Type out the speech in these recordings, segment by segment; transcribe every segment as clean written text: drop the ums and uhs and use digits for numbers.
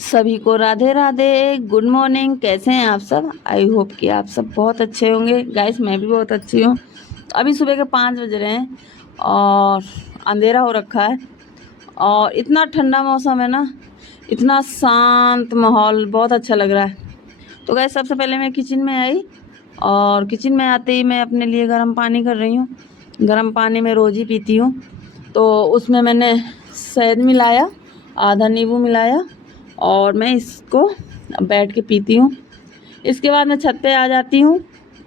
सभी को Radhe Radhe, good morning. कैसे हैं आप सब? आई होप कि आप सब बहुत अच्छे होंगे। गाइस मैं भी बहुत अच्छी हूँ। अभी सुबह के 5 बज रहे हैं और अंधेरा हो रखा है और इतना ठंडा मौसम है ना, इतना शांत माहौल, बहुत अच्छा लग रहा है। तो गाइस सबसे पहले मैं किचन में आई और किचन में आते ही मैं अपने लिए गर्म पानी कर रही हूँ। गर्म पानी में रोज़ ही पीती हूँ, तो उसमें मैंने शहद मिलाया, आधा नींबू मिलाया और मैं इसको बैठ के पीती हूँ। इसके बाद मैं छत पे आ जाती हूँ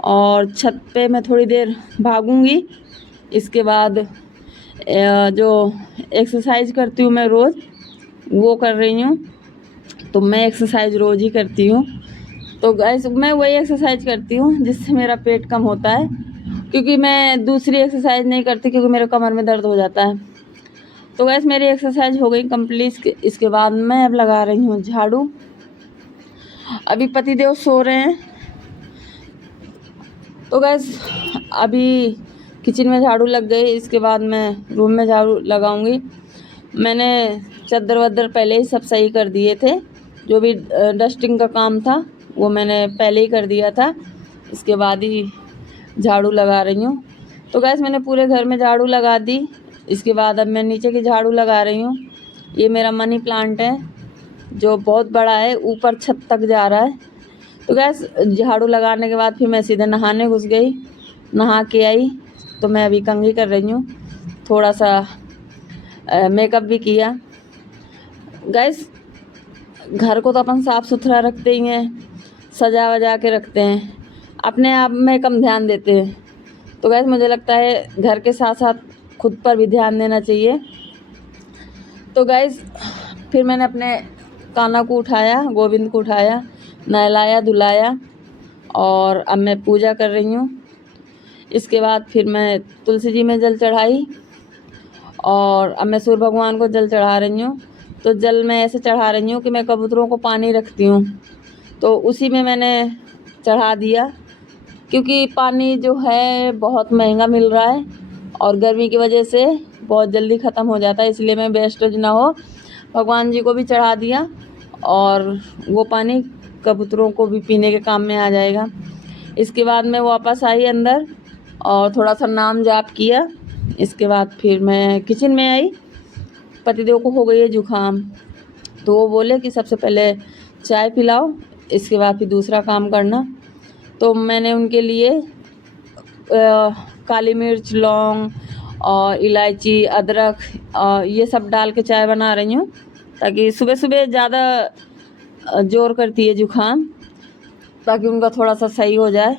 और छत पे मैं थोड़ी देर भागूंगी। इसके बाद जो एक्सरसाइज करती हूँ मैं रोज़, वो कर रही हूँ। तो मैं एक्सरसाइज रोज़ ही करती हूँ। तो गाइस मैं वही एक्सरसाइज करती हूँ जिससे मेरा पेट कम होता है, क्योंकि मैं दूसरी एक्सरसाइज नहीं करती क्योंकि मेरे कमर में दर्द हो जाता है। तो गैस मेरी एक्सरसाइज हो गई कंप्लीट। इसके बाद मैं अब लगा रही हूँ झाड़ू। अभी पतिदेव सो रहे हैं, तो गैस अभी किचन में झाड़ू लग गई। इसके बाद मैं रूम में झाड़ू लगाऊंगी। मैंने चद्दर वद्दर पहले ही सब सही कर दिए थे, जो भी डस्टिंग का काम था वो मैंने पहले ही कर दिया था। इसके बाद ही झाड़ू लगा रही हूँ। तो गैस मैंने पूरे घर में झाड़ू लगा दी। इसके बाद अब मैं नीचे की झाड़ू लगा रही हूँ। ये मेरा मनी प्लांट है जो बहुत बड़ा है, ऊपर छत तक जा रहा है। तो गैस झाड़ू लगाने के बाद फिर मैं सीधे नहाने घुस गई। नहा के आई तो मैं अभी कंघी कर रही हूँ, थोड़ा सा मेकअप भी किया। गैस घर को तो अपन साफ़ सुथरा रखते ही हैं, सजा वजा के रखते हैं, अपने आप में कम ध्यान देते हैं। तो गैस मुझे लगता है घर के साथ साथ खुद पर भी ध्यान देना चाहिए। तो गैस फिर मैंने अपने कान्हा को उठाया, गोविंद को उठाया, नहलाया धुलाया और अब मैं पूजा कर रही हूँ। इसके बाद फिर मैं तुलसी जी में जल चढ़ाई और अब मैं सूर्य भगवान को जल चढ़ा रही हूँ। तो जल मैं ऐसे चढ़ा रही हूँ कि मैं कबूतरों को पानी रखती हूँ, तो उसी में मैंने चढ़ा दिया, क्योंकि पानी जो है बहुत महंगा मिल रहा है और गर्मी की वजह से बहुत जल्दी ख़त्म हो जाता है। इसलिए मैं वेस्टेज ना हो, भगवान जी को भी चढ़ा दिया और वो पानी कबूतरों को भी पीने के काम में आ जाएगा। इसके बाद मैं वापस आई अंदर और थोड़ा सा नाम जाप किया। इसके बाद फिर मैं किचन में आई। पतिदेव को हो गई है जुकाम, तो वो बोले कि सबसे पहले चाय पिलाओ, इसके बाद फिर दूसरा काम करना। तो मैंने उनके लिए काली मिर्च, लौंग और इलायची, अदरक ये सब डाल के चाय बना रही हूँ, ताकि सुबह सुबह ज़्यादा जोर करती है जुकाम, ताकि उनका थोड़ा सा सही हो जाए।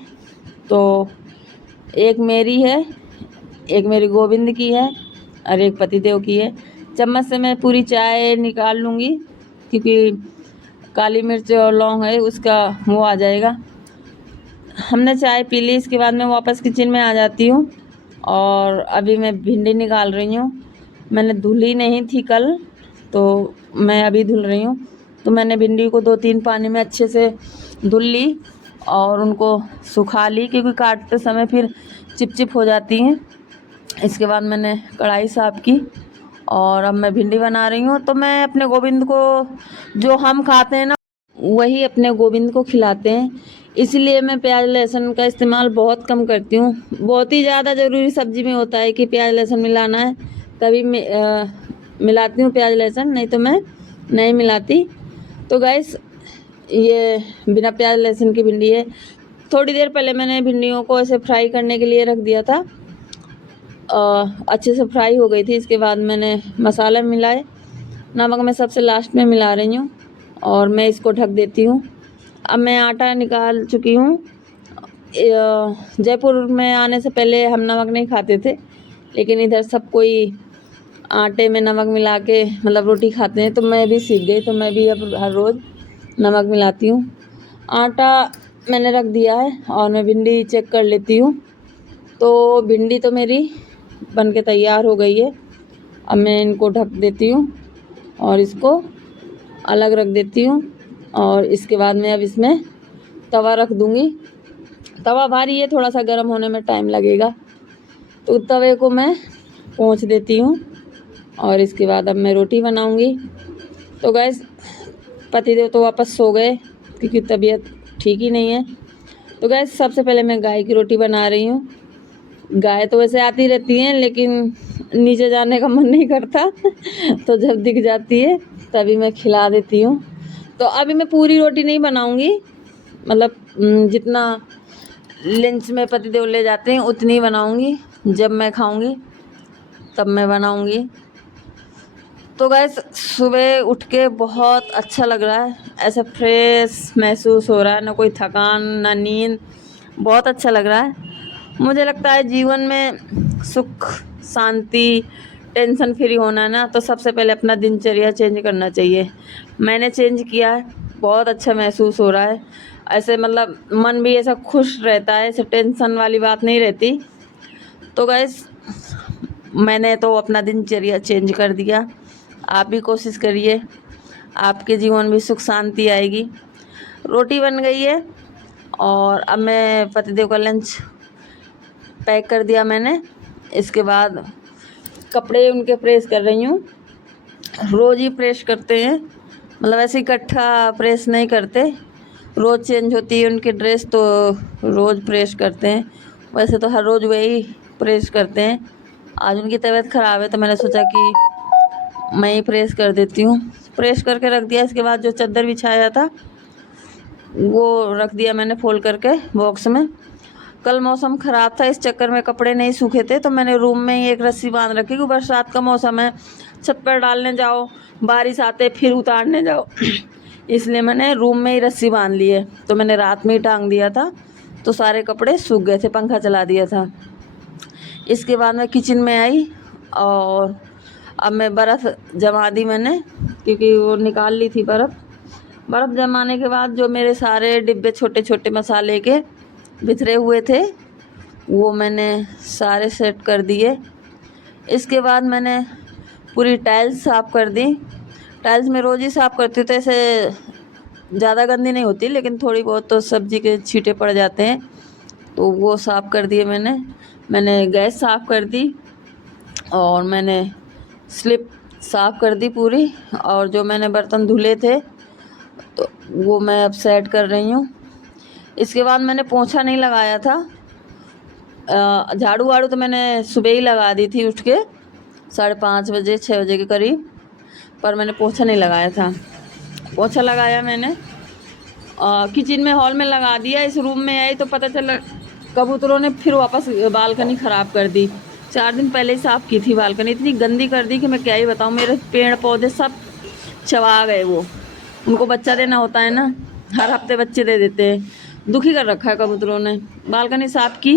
तो एक मेरी है, एक मेरी गोविंद की है और एक पतिदेव की है। चम्मच से मैं पूरी चाय निकाल लूँगी, क्योंकि काली मिर्च और लौंग है उसका वो आ जाएगा। हमने चाय पी ली। इसके बाद मैं वापस किचन में आ जाती हूँ और अभी मैं भिंडी निकाल रही हूँ। मैंने धुली नहीं थी कल, तो मैं अभी धुल रही हूँ। तो मैंने भिंडी को 2-3 पानी में अच्छे से धुल ली और उनको सुखा ली, क्योंकि काटते समय फिर चिपचिप हो जाती हैं। इसके बाद मैंने कढ़ाई साफ़ की और अब मैं भिंडी बना रही हूँ। तो मैं अपने गोविंद को, जो हम खाते हैं ना वही अपने गोविंद को खिलाते हैं, इसलिए मैं प्याज लहसुन का इस्तेमाल बहुत कम करती हूँ। बहुत ही ज़्यादा ज़रूरी सब्ज़ी में होता है कि प्याज लहसुन मिलाना है, तभी मिलाती हूँ प्याज लहसुन, नहीं तो मैं नहीं मिलाती। तो गाइस ये बिना प्याज लहसुन की भिंडी है। थोड़ी देर पहले मैंने भिंडियों को ऐसे फ्राई करने के लिए रख दिया था, अच्छे से फ्राई हो गई थी। इसके बाद मैंने मसाला मिलाए, नमक मैं सबसे लास्ट में मिला रही हूँ और मैं इसको ढक देती हूँ। अब मैं आटा निकाल चुकी हूँ। जयपुर में आने से पहले हम नमक नहीं खाते थे, लेकिन इधर सब कोई आटे में नमक मिला के मतलब रोटी खाते हैं, तो मैं भी सीख गई। तो मैं भी अब हर रोज़ नमक मिलाती हूँ। आटा मैंने रख दिया है और मैं भिंडी चेक कर लेती हूँ। तो भिंडी तो मेरी बन के तैयार हो गई है। अब मैं इनको ढक देती हूँ और इसको अलग रख देती हूँ और इसके बाद मैं अब इसमें तवा रख दूँगी। तवा भारी है, थोड़ा सा गर्म होने में टाइम लगेगा, तो तवे को मैं पोंछ देती हूँ और इसके बाद अब मैं रोटी बनाऊँगी। तो गैस पतिदेव तो वापस सो गए क्योंकि तबीयत ठीक ही नहीं है। तो गैस सबसे पहले मैं गाय की रोटी बना रही हूँ। गाय तो वैसे आती रहती हैं लेकिन नीचे जाने का मन नहीं करता तो जब दिख जाती है तभी मैं खिला देती हूँ। तो अभी मैं पूरी रोटी नहीं बनाऊँगी, मतलब जितना लंच में पतिदेव ले जाते हैं उतनी ही बनाऊँगी। जब मैं खाऊँगी तब मैं बनाऊँगी। तो गैस सुबह उठ के बहुत अच्छा लग रहा है, ऐसा फ्रेश महसूस हो रहा है, ना कोई थकान ना नींद, बहुत अच्छा लग रहा है। मुझे लगता है जीवन में सुख शांति टेंशन फ्री होना है ना, तो सबसे पहले अपना दिनचर्या चेंज करना चाहिए। मैंने चेंज किया है, बहुत अच्छा महसूस हो रहा है। ऐसे मतलब मन भी ऐसा खुश रहता है, ऐसे टेंशन वाली बात नहीं रहती। तो गैस मैंने तो अपना दिनचर्या चेंज कर दिया। आप भी कोशिश करिए, आपके जीवन में सुख शांति आएगी। रोटी बन गई है और अब मैं पतिदेव का लंच पैक कर दिया मैंने। इसके बाद कपड़े उनके प्रेस कर रही हूँ। रोज़ ही प्रेस करते हैं, मतलब ऐसे इकट्ठा प्रेस नहीं करते, रोज़ चेंज होती है उनकी ड्रेस तो रोज़ प्रेस करते हैं। वैसे तो हर रोज़ वही प्रेस करते हैं। आज उनकी तबीयत ख़राब है तो मैंने सोचा कि मैं ही प्रेस कर देती हूँ। प्रेस करके रख दिया। इसके बाद जो चादर बिछाया था वो रख दिया मैंने फोल्ड करके बॉक्स में। कल मौसम ख़राब था, इस चक्कर में कपड़े नहीं सूखे थे तो मैंने रूम में ही एक रस्सी बांध रखी क्योंकि बरसात का मौसम है, छत पर डालने जाओ, बारिश आते फिर उतारने जाओ इसलिए मैंने रूम में ही रस्सी बांध ली है। तो मैंने रात में ही टांग दिया था तो सारे कपड़े सूख गए थे, पंखा चला दिया था। इसके बाद मैं किचन में आई और अब मैं बर्फ़ जमा दी मैंने क्योंकि वो निकाल ली थी बर्फ़ जमाने के बाद जो मेरे सारे डिब्बे छोटे छोटे मसाले के बिखरे हुए थे वो मैंने सारे सेट कर दिए। इसके बाद मैंने पूरी टाइल्स साफ़ कर दी। टाइल्स में रोज़ ही साफ़ करती हूँ तो ऐसे ज़्यादा गंदी नहीं होती, लेकिन थोड़ी बहुत तो सब्ज़ी के छींटे पड़ जाते हैं तो वो साफ़ कर दिए मैंने गैस साफ़ कर दी और मैंने स्लिप साफ़ कर दी पूरी। और जो मैंने बर्तन धुले थे तो वो मैं अब सेट कर रही हूँ। इसके बाद मैंने पोंछा नहीं लगाया था, झाड़ू वाड़ू तो मैंने सुबह ही लगा दी थी उठ के 5:30 बजे 6 बजे के करीब, पर मैंने पोंछा नहीं लगाया था। पोंछा लगाया मैंने किचन में हॉल में लगा दिया। इस रूम में आई तो पता चला कबूतरों ने फिर वापस बालकनी ख़राब कर दी। 4 दिन पहले ही साफ़ की थी बालकनी, इतनी गंदी कर दी कि मैं क्या ही बताऊँ। मेरे पेड़ पौधे सब चबा गए। वो उनको बच्चा देना होता है ना, हर हफ्ते बच्चे दे देते हैं। दुखी कर रखा है कबूतरों ने। बालकनी साफ़ की,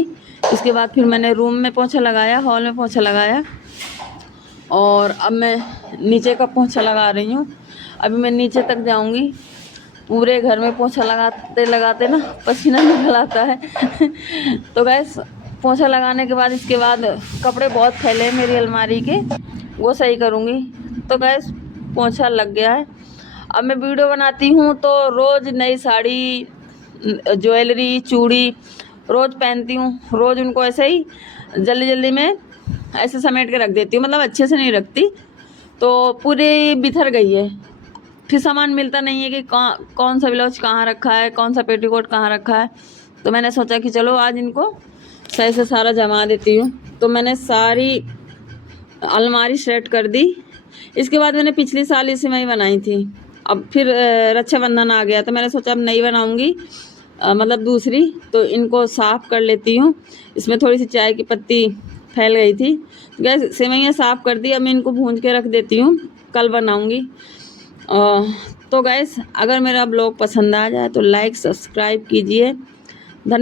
इसके बाद फिर मैंने रूम में पोंछा लगाया, हॉल में पोंछा लगाया और अब मैं नीचे का पोंछा लगा रही हूँ। अभी मैं नीचे तक जाऊँगी। पूरे घर में पोंछा लगाते लगाते ना पसीना निकल आता है तो गैस पोंछा लगाने के बाद इसके बाद कपड़े बहुत फैले हैं मेरी अलमारी के, वो सही करूँगी। तो गैस पोंछा लग गया है। अब मैं वीडियो बनाती हूँ तो रोज़ नई साड़ी, ज्वेलरी, चूड़ी रोज़ पहनती हूँ। रोज़ उनको ऐसे ही जल्दी जल्दी में ऐसे समेट के रख देती हूँ, मतलब अच्छे से नहीं रखती तो पूरी बिखर गई है। फिर सामान मिलता नहीं है कि कौन सा ब्लाउज कहाँ रखा है, कौन सा पेटीकोट कहाँ रखा है। तो मैंने सोचा कि चलो आज इनको सही से सारा जमा देती हूँ। तो मैंने सारी अलमारी सेट कर दी। इसके बाद मैंने पिछली साल इसी में ही बनाई थी। अब फिर रक्षाबंधन आ गया तो मैंने सोचा अब नहीं बनाऊँगी, मतलब दूसरी। तो इनको साफ़ कर लेती हूँ। इसमें थोड़ी सी चाय की पत्ती फैल गई थी। गैस सेवइयाँ साफ़ कर दी, अब मैं इनको भूंज के रख देती हूँ, कल बनाऊँगी। तो गैस अगर मेरा ब्लॉग पसंद आ जाए तो लाइक सब्सक्राइब कीजिए। धन्यवाद।